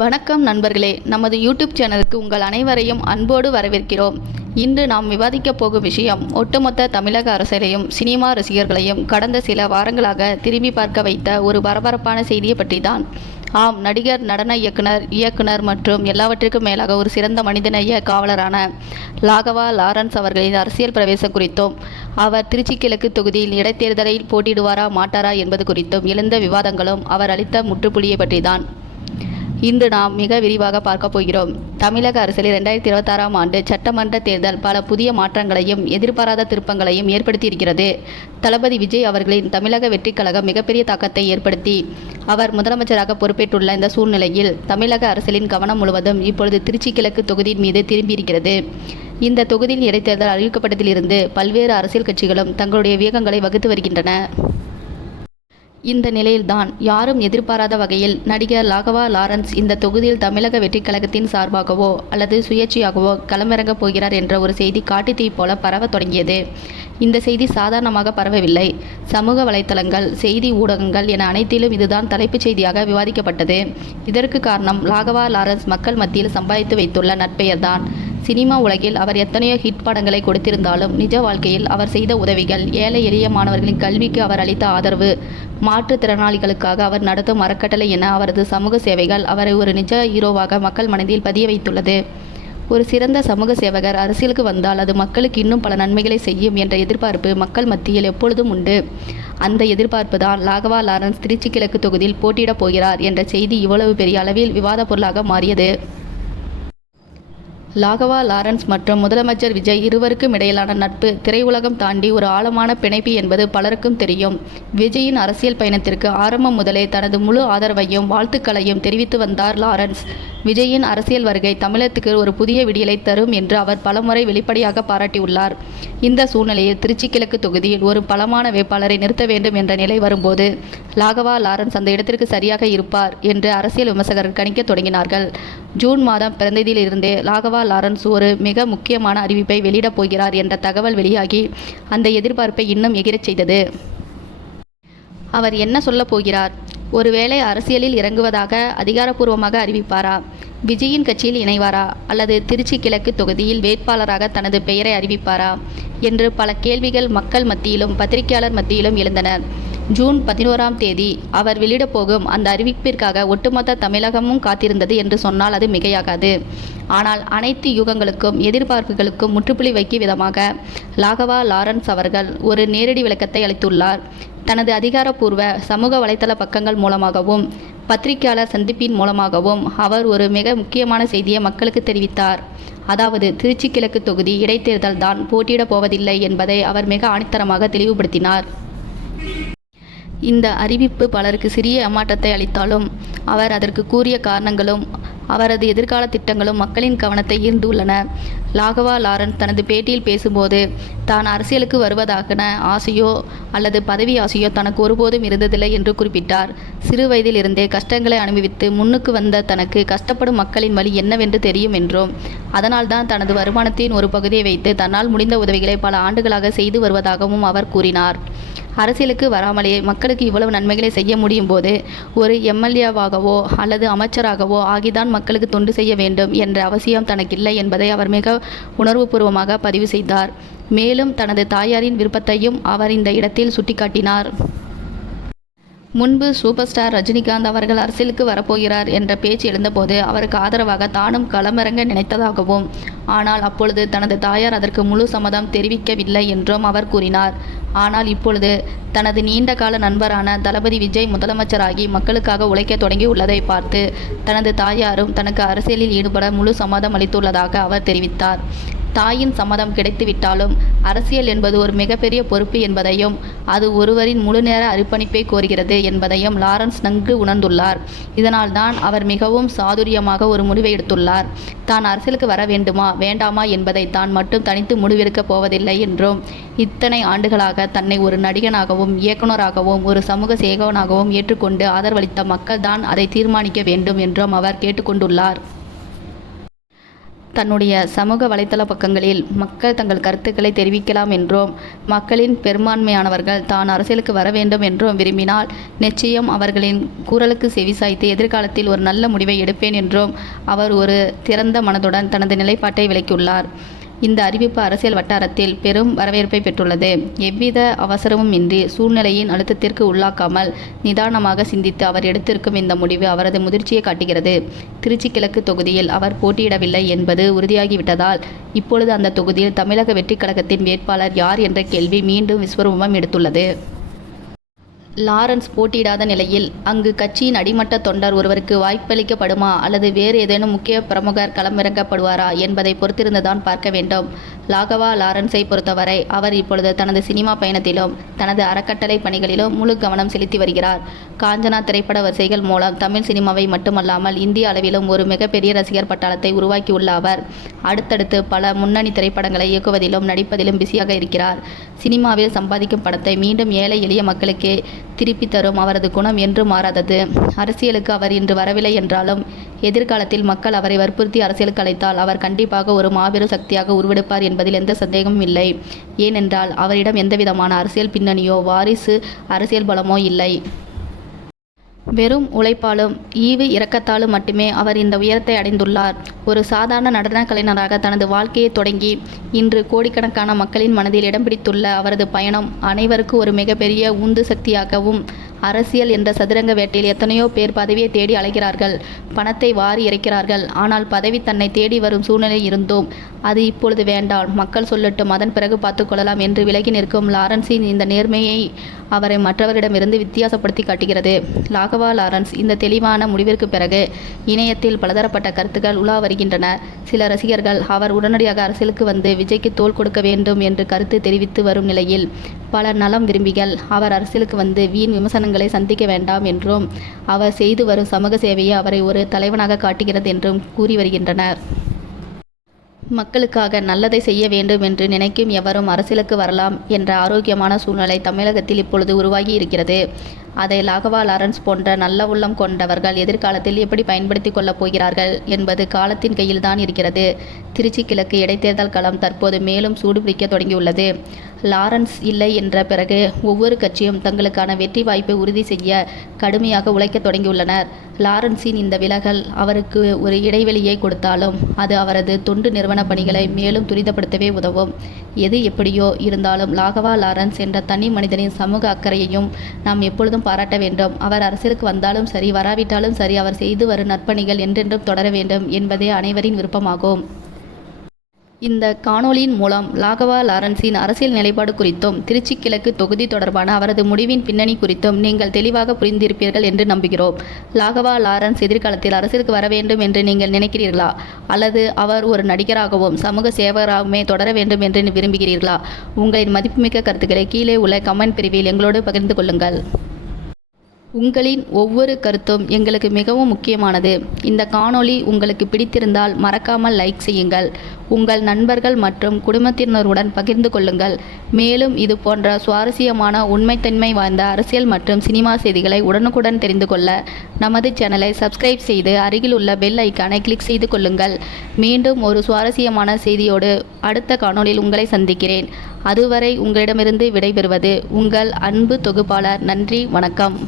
வணக்கம் நண்பர்களே, நமது யூடியூப் சேனலுக்கு உங்கள் அனைவரையும் அன்போடு வரவேற்கிறோம். இன்று நாம் விவாதிக்கப் போகும் விஷயம் ஒட்டுமொத்த தமிழக அரசியலையும் சினிமா ரசிகர்களையும் கடந்த சில வாரங்களாக திரும்பி பார்க்க வைத்த ஒரு பரபரப்பான செய்தியை பற்றி தான். ஆம், நடிகர், நடன இயக்குனர் மற்றும் எல்லாவற்றிற்கும் மேலாக ஒரு சிறந்த மனிதநேய காவலரான ராகவா லாரன்ஸ் அவர்களின் அரசியல் பிரவேசம் குறித்தும், அவர் திருச்சி கிழக்கு தொகுதியில் இடைத்தேர்தலில் போட்டியிடுவாரா மாட்டாரா என்பது குறித்தும் எழுந்த விவாதங்களும் அவர் அளித்த முற்றுப்புள்ளியை பற்றி தான் இன்று நாம் மிக விரிவாக பார்க்க போகிறோம். தமிழக அரசியலில் 2026ஆம் ஆண்டு சட்டமன்ற தேர்தல் பல புதிய மாற்றங்களையும் எதிர்பாராத திருப்பங்களையும் ஏற்படுத்தியிருக்கிறது. தளபதி விஜய் அவர்களின் தமிழக வெற்றிக் கழகம் மிகப்பெரிய தாக்கத்தை ஏற்படுத்தி அவர் முதலமைச்சராக பொறுப்பேற்றுள்ள இந்த சூழ்நிலையில் தமிழக அரசியலின் கவனம் முழுவதும் இப்பொழுது திருச்சி கிழக்கு தொகுதியின் மீது திரும்பியிருக்கிறது. இந்த தொகுதியில் இடைத்தேர்தல் அறிவிக்கப்பட்டதிலிருந்து பல்வேறு அரசியல் கட்சிகளும் தங்களுடைய வியூகங்களை வகுத்து வருகின்றன. இந்த நிலையில்தான் யாரும் எதிர்பாராத வகையில் நடிகர் ராகவா லாரன்ஸ் இந்த தொகுதியில் தமிழக வெற்றிக் கழகத்தின் சார்பாகவோ அல்லது சுயேட்சையாகவோ களமிறங்கப் போகிறார் என்ற ஒரு செய்தி காட்டுத்தீ போல பரவ தொடங்கியது. இந்த செய்தி சாதாரணமாக பரவவில்லை. சமூக வலைத்தளங்கள், செய்தி ஊடகங்கள் என அனைத்திலும் இதுதான் தலைப்புச் செய்தியாக விவாதிக்கப்பட்டது. இதற்கு காரணம் ராகவா லாரன்ஸ் மக்கள் மத்தியில் சம்பாதித்து வைத்துள்ள நற்பெயர்தான். சினிமா உலகில் அவர் எத்தனையோ ஹிட் படங்களை கொடுத்திருந்தாலும் நிஜ வாழ்க்கையில் அவர் செய்த உதவிகள், ஏழை எளிய மாணவர்களின் கல்விக்கு அவர் அளித்த ஆதரவு, மாற்றுத்திறனாளிகளுக்காக அவர் நடத்தும் அறக்கட்டளை என அவரது சமூக சேவைகள் அவரை ஒரு நிஜ ஹீரோவாக மக்கள் மனதில் பதிய வைத்துள்ளது. ஒரு சிறந்த சமூக சேவகர் அரசியலுக்கு வந்தால் அது மக்களுக்கு இன்னும் பல நன்மைகளை செய்யும் என்ற எதிர்பார்ப்பு மக்கள் மத்தியில் எப்பொழுதும் உண்டு. அந்த எதிர்பார்ப்பு தான் ராகவா லாரன்ஸ் திருச்சி கிழக்கு தொகுதியில் போட்டியிடப் போகிறார் என்ற செய்தி இவ்வளவு பெரிய அளவில் விவாத பொருளாக மாறியது. ராகவா லாரன்ஸ் மற்றும் முதலமைச்சர் விஜய் இருவருக்கும் இடையிலான நட்பு திரையுலகம் தாண்டி ஒரு ஆழமான பிணைப்பு என்பது பலருக்கும் தெரியும். விஜயின் அரசியல் பயணத்திற்கு ஆரம்பம் முதலே தனது முழு ஆதரவையும் வாழ்த்துக்களையும் தெரிவித்து வந்தார் லாரன்ஸ். விஜயின் அரசியல் வருகை தமிழகத்துக்கு ஒரு புதிய விடியலை தரும் என்று அவர் பலமுறை வெளிப்படையாக பாராட்டியுள்ளார். இந்த சூழ்நிலையில் திருச்சி கிழக்கு தொகுதியில் ஒரு பலமான வேட்பாளரை நிறுத்த வேண்டும் என்ற நிலை வரும்போது ராகவா லாரன்ஸ் அந்த இடத்திற்கு சரியாக இருப்பார் என்று அரசியல் விமர்சகர்கள் கணிக்க தொடங்கினார்கள். ஜூன் மாதம் பிறந்ததிலிருந்தே ராகவா லாரன்ஸ் ஒரு மிக முக்கியமான அறிவிப்பை வெளியிடப் போகிறார் என்ற தகவல் வெளியாகி அந்த எதிர்பார்ப்பை இன்னும் எகிரச் செய்தது. அவர் என்ன சொல்லப் போகிறார்? ஒருவேளை அரசியலில் இறங்குவதாக அதிகாரப்பூர்வமாக அறிவிப்பாரா? விஜயின் கட்சியில் இணைவாரா? அல்லது திருச்சி கிழக்கு தொகுதியில் வேட்பாளராக தனது பெயரை அறிவிப்பாரா என்று பல கேள்விகள் மக்கள் மத்தியிலும் பத்திரிகையாளர் மத்தியிலும் எழுந்தன. ஜூன் 11ஆம் தேதி அவர் வெளியிடப் போகும் அந்த அறிவிப்பிற்காக ஒட்டுமொத்த தமிழகமும் காத்திருந்தது என்று சொன்னால் அது மிகையாகாது. ஆனால் அனைத்து யூகங்களுக்கும் எதிர்பார்ப்புகளுக்கும் முற்றுப்புள்ளி வைக்கும் விதமாக ராகவா லாரன்ஸ் அவர்கள் ஒரு நேரடி விளக்கத்தை அளித்துள்ளார். தனது அதிகாரப்பூர்வ சமூக வலைத்தள பக்கங்கள் மூலமாகவும் பத்திரிகையாளர் சந்திப்பின் மூலமாகவும் அவர் ஒரு மிக முக்கியமான செய்தியை மக்களுக்கு தெரிவித்தார். அதாவது திருச்சி கிழக்கு தொகுதி இடைத்தேர்தல் தான் போட்டியிடப் போவதில்லை என்பதை அவர் மிக ஆணித்தரமாக தெளிவுபடுத்தினார். இந்த அறிவிப்பு பலருக்கு சிறிய ஏமாற்றத்தை அளித்தாலும் அவர் அதற்கு கூறிய காரணங்களும் அவரது எதிர்கால திட்டங்களும் மக்களின் கவனத்தை ஈர்ந்துள்ளன. ராகவா லாரன்ஸ் தனது பேட்டியில் பேசும்போது தான் அரசியலுக்கு வருவதாக ஆசையோ அல்லது பதவி ஆசையோ தனக்கு ஒருபோதும் இருந்ததில்லை என்று குறிப்பிட்டார். சிறு வயதில் இருந்தே கஷ்டங்களை அனுபவித்து முன்னுக்கு வந்த தனக்கு கஷ்டப்படும் மக்களின் வழி என்னவென்று தெரியும் என்றும், அதனால்தான் தனது வருமானத்தின் ஒரு பகுதியை வைத்து தன்னால் முடிந்த உதவிகளை பல ஆண்டுகளாக செய்து வருவதாகவும் அவர் கூறினார். அரசியலுக்கு வராமலே மக்களுக்கு இவ்வளவு நன்மைகளை செய்ய முடியும் போது ஒரு எம்எல்ஏவாகவோ அல்லது அமைச்சராகவோ ஆகிதான் மக்களுக்கு தொண்டு செய்ய வேண்டும் என்ற அவசியம் தனக்கில்லை என்பதை அவர் மிக உணர்வுபூர்வமாக பதிவு செய்தார். மேலும் தனது தாயாரின் விருப்பத்தையும் அவர் இந்த இடத்தில் சுட்டிக்காட்டினார். முன்பு சூப்பர் ஸ்டார் ரஜினிகாந்த் அவர்கள் அரசியலுக்கு வரப்போகிறார் என்ற பேச்சு எழுந்தபோது அவருக்கு ஆதரவாக தானும் களமிறங்க நினைத்ததாகவும், ஆனால் அப்பொழுது தனது தாயார் அதற்கு முழு சம்மதம் தெரிவிக்கவில்லை என்றும் அவர் கூறினார். ஆனால் இப்பொழுது தனது நீண்ட கால நண்பரான தளபதி விஜய் முதலமைச்சராகி மக்களுக்காக உழைக்க தொடங்கியுள்ளதை பார்த்து தனது தாயாரும் தனக்கு அரசியலில் ஈடுபட முழு சம்மதம் அளித்துள்ளதாக அவர் தெரிவித்தார். தாயின் சம்மதம் கிடைத்துவிட்டாலும் அரசியல் என்பது ஒரு மிகப்பெரிய பொறுப்பு என்பதையும் அது ஒருவரின் முழுநேர அர்ப்பணிப்பை கோருகிறது என்பதையும் லாரன்ஸ் நன்கு உணர்ந்துள்ளார். இதனால்தான் அவர் மிகவும் சாதுரியமாக ஒரு முடிவை எடுத்துள்ளார். தான் அரசியலுக்கு வர வேண்டுமா வேண்டாமா என்பதை தான் மட்டும் தனித்து முடிவெடுக்கப் போவதில்லை என்றும், இத்தனை ஆண்டுகளாக தன்னை ஒரு நடிகனாகவும் இயக்குநராகவும் ஒரு சமூக சேவகனாகவும் ஏற்றுக்கொண்டு ஆதரவளித்த மக்கள் தான் அதை தீர்மானிக்க வேண்டும் என்றும் அவர் கேட்டுக்கொண்டுள்ளார். தன்னுடைய சமூக வலைத்தள பக்கங்களில் மக்கள் தங்கள் கருத்துக்களை தெரிவிக்கலாம் என்றும், மக்களின் பெரும்பான்மையானவர்கள் தான் அரசியலுக்கு வர வேண்டும் என்றும் விரும்பினால் நிச்சயம் அவர்களின் குரலுக்கு செவிசாய்த்து எதிர்காலத்தில் ஒரு நல்ல முடிவை எடுப்பேன் என்றும் அவர் ஒரு திறந்த மனதுடன் தனது நிலைப்பாட்டை விளக்கியுள்ளார். இந்த அறிவிப்பு அரசியல் வட்டாரத்தில் பெரும் வரவேற்பை பெற்றுள்ளது. எவ்வித அவசரமும் இன்றி சூழ்நிலையின் அழுத்தத்திற்கு உள்ளாக்காமல் நிதானமாக சிந்தித்து அவர் எடுத்திருக்கும் இந்த முடிவு அவரது முதிர்ச்சியை காட்டுகிறது. திருச்சி கிழக்கு தொகுதியில் அவர் போட்டியிடவில்லை என்பது உறுதியாகிவிட்டதால் இப்பொழுது அந்த தொகுதியில் தமிழக வெற்றிக் கழகத்தின் வேட்பாளர் யார் என்ற கேள்வி மீண்டும் விஸ்வரூபம் எடுத்துள்ளது. லாரன்ஸ் போட்டியிடாத நிலையில் அங்கு கட்சியின் அடிமட்ட தொண்டர் ஒருவருக்கு வாய்ப்பளிக்கப்படுமா அல்லது வேறு ஏதேனும் முக்கிய பிரமுகர் களமிறக்கப்படுவாரா என்பதை பொறுத்திருந்துதான் பார்க்க வேண்டும். லாகவா லாரன்ஸை பொறுத்தவரை அவர் இப்பொழுது தனது சினிமா பயணத்திலும் தனது அறக்கட்டளை பணிகளிலும் முழு கவனம் செலுத்தி வருகிறார். காஞ்சனா திரைப்பட வரிசைகள் மூலம் தமிழ் சினிமாவை மட்டுமல்லாமல் இந்திய அளவிலும் ஒரு மிகப்பெரிய ரசிகர் பட்டாளத்தை உருவாக்கியுள்ள அவர் அடுத்தடுத்து பல முன்னணி திரைப்படங்களை இயக்குவதிலும் நடிப்பதிலும் பிஸியாக இருக்கிறார். சினிமாவில் சம்பாதிக்கும் படத்தை மீண்டும் ஏழை எளிய மக்களுக்கு திருப்பி தரும் அவரது குணம் என்று மாறாதது. அரசியலுக்கு அவர் இன்று வரவில்லை என்றாலும் எதிர்காலத்தில் மக்கள் அவரை வற்புறுத்தி அரசியலுக்கு அழைத்தால் அவர் கண்டிப்பாக ஒரு மாபெரும் சக்தியாக உருவெடுப்பார் என்பதில் எந்த சந்தேகமும் இல்லை. ஏனென்றால் அவரிடம் எந்தவிதமான அரசியல் பின்னணியோ வாரிசு அரசியல் பலமோ இல்லை. வெறும் உழைப்பாலும் ஈவு இரக்கத்தாலும் மட்டுமே அவர் இந்த உயரத்தை அடைந்துள்ளார். ஒரு சாதாரண நடன கலைஞராக தனது வாழ்க்கையை தொடங்கி இன்று கோடிக்கணக்கான மக்களின் மனதில் இடம் பிடித்துள்ள அவரது பயணம் அனைவருக்கும் ஒரு மிகப்பெரிய உந்து சக்தியாகவும், அரசியல் என்ற சதுரங்க வேட்டையில் எத்தனையோ பேர் பதவியை தேடி அலைகிறார்கள், பணத்தை வாரி இறைக்கிறார்கள். ஆனால் பதவி தன்னை தேடி வரும் சூழ்நிலை இருந்தும் அது இப்பொழுது வேண்டாம், மக்கள் சொல்லட்டும், அதன் பிறகு பார்த்து கொள்ளலாம் என்று விலகி நிற்கும் லாரன்ஸின் இந்த நேர்மையை அவரை மற்றவரிடமிருந்து வித்தியாசப்படுத்தி காட்டுகிறது. லாகவா லாரன்ஸ் இந்த தெளிவான முடிவிற்கு பிறகு இணையத்தில் பலதரப்பட்ட கருத்துக்கள் உலா வருகின்றன. சில ரசிகர்கள் அவர் உடனடியாக அரசியலுக்கு வந்து விஜய்க்கு தோள் கொடுக்க வேண்டும் என்று கருத்து தெரிவித்து வரும் நிலையில், பல நலம் விரும்பிகள் அவர் அரசியலுக்கு வந்து வீண் விமர்சனங்களை சந்திக்க வேண்டாம் என்றும், அவர் செய்து வரும் சமூக சேவையை அவரை ஒரு தலைவனாக காட்டுகிறது என்றும் கூறி வருகின்றனர். மக்களுக்காக நல்லதை செய்ய வேண்டும் என்று நினைக்கும் எவரும் அரசியலுக்கு வரலாம் என்ற ஆரோக்கியமான சூழ்நிலை தமிழகத்தில் இப்பொழுது உருவாகி இருக்கிறது. அதை லாகவா லாரன்ஸ் போன்ற நல்ல உள்ளம் கொண்டவர்கள் எதிர்காலத்தில் எப்படி பயன்படுத்தி கொள்ளப் போகிறார்கள் என்பது காலத்தின் கையில்தான் இருக்கிறது. திருச்சி கிழக்கு இடைத்தேர்தல் களம் தற்போது மேலும் சூடுபிடிக்க தொடங்கியுள்ளது. லாரன்ஸ் இல்லை என்ற பிறகு ஒவ்வொரு கட்சியும் தங்களுக்கான வெற்றி வாய்ப்பை உறுதி செய்ய கடுமையாக உழைக்க தொடங்கியுள்ளனர். லாரன்ஸின் இந்த விலகல் அவருக்கு ஒரு இடைவெளியை கொடுத்தாலும் அது அவரது தொண்டு நிறுவன பணிகளை மேலும் துரிதப்படுத்தவே உதவும். எது எப்படியோ இருந்தாலும் லாகவா லாரன்ஸ் என்ற தனி மனிதனின் சமூக அக்கறையையும் நாம் எப்பொழுதும் பாராட்ட வேண்டும். அவர் அரசியலுக்கு வந்தாலும் சரி, வராவிட்டாலும் சரி, அவர் செய்து வரும் நற்பணிகள் என்றென்றும் தொடர வேண்டும் என்பதே அனைவரின் விருப்பமாகும். இந்த காணொளியின் மூலம் லாகவா லாரன்ஸின் அரசியல் நிலைப்பாடு குறித்தும் திருச்சி கிழக்கு தொகுதி தொடர்பான அவரது முடிவின் பின்னணி குறித்தும் நீங்கள் தெளிவாக புரிந்திருப்பீர்கள் என்று நம்புகிறோம். லாகவா லாரன்ஸ் எதிர்காலத்தில் அரசியலுக்கு வர வேண்டும் என்று நீங்கள் நினைக்கிறீர்களா? அல்லது அவர் ஒரு நடிகராகவும் சமூக சேவகராகவுமே தொடர வேண்டும் என்று விரும்புகிறீர்களா? உங்களின் மதிப்புமிக்க கருத்துக்களை கீழே உள்ள கமெண்ட் பிரிவில் எங்களோடு பகிர்ந்து கொள்ளுங்கள். உங்களின் ஒவ்வொரு கருத்தும் எங்களுக்கு மிகவும் முக்கியமானது. இந்த காணொளி உங்களுக்கு பிடித்திருந்தால் மறக்காமல் லைக் செய்யுங்கள். உங்கள் நண்பர்கள் மற்றும் குடும்பத்தினருடன் பகிர்ந்து கொள்ளுங்கள். மேலும் இது போன்ற சுவாரஸ்யமான உண்மைத்தன்மை வாய்ந்த அரசியல் மற்றும் சினிமா செய்திகளை உடனுக்குடன் தெரிந்து கொள்ள நமது சேனலை சப்ஸ்கிரைப் செய்து அருகில் உள்ள பெல் ஐக்கானை கிளிக் செய்து கொள்ளுங்கள். மீண்டும் ஒரு சுவாரஸ்யமான செய்தியோடு அடுத்த காணொளியில் உங்களை சந்திக்கிறேன். அதுவரை உங்களிடமிருந்து விடைபெறுவது உங்கள் அன்பு தொகுப்பாளர். நன்றி, வணக்கம்.